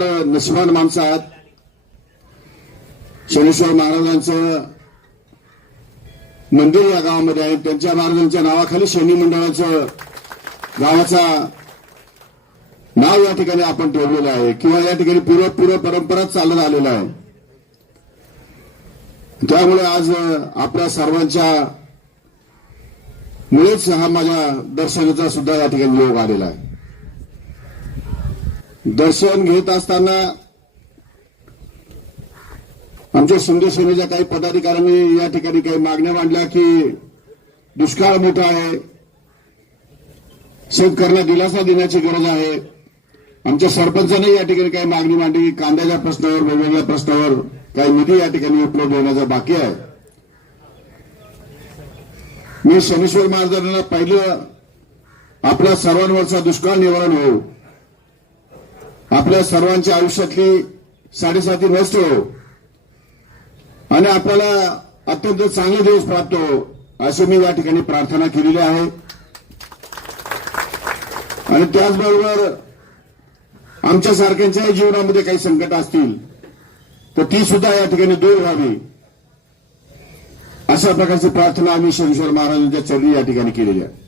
नशिबान माणसं आहात. शनेश्वर महाराजांचं मंदिर या गावामध्ये आहे. त्यांच्या महाराजांच्या नावाखाली शनी मंडळाचं गावाचा नाव या ठिकाणी आपण ठेवलेलं आहे. किंवा या ठिकाणी पूर्व पूर्व परंपरा चालत आलेलं आहे. त्यामुळे आज आपल्या सर्वांच्या मुळेच हा माझ्या दर्शनाचा सुद्धा या ठिकाणी योग आलेला आहे. दर्शन घेत असताना आमच्या शिंदे सेनेच्या काही पदाधिकाऱ्यांनी या ठिकाणी काही मागण्या मांडल्या की दुष्काळ मोठा आहे. शेतकऱ्यांना दिलासा देण्याची गरज आहे. आमच्या सरपंचाने या ठिकाणी काही मागणी मांडली कांद्याच्या प्रश्नावर वेगवेगळ्या प्रश्नावर काही निधी या ठिकाणी उपलब्ध होण्याचा बाकी आहे. मी शनीश्वर महाराजांना पहिलं आपल्या सर्वांवरचा दुष्काळ निवारण होऊ. आपल्या सर्वांच्या आयुष्यातली साडेसाती नष्ट हो आणि आपल्याला अत्यंत चांगले दिवस प्राप्त हो अशी मी या ठिकाणी प्रार्थना केलेली आहे. आणि त्याचबरोबर आमच्या सारख्यांच्याही जीवनामध्ये काही संकट असतील तर ती सुद्धा या ठिकाणी दूर व्हावी. अशा प्रकारची प्रार्थना आम्ही शनीश्वर महाराजांच्या चरणी या ठिकाणी केलेली आहे.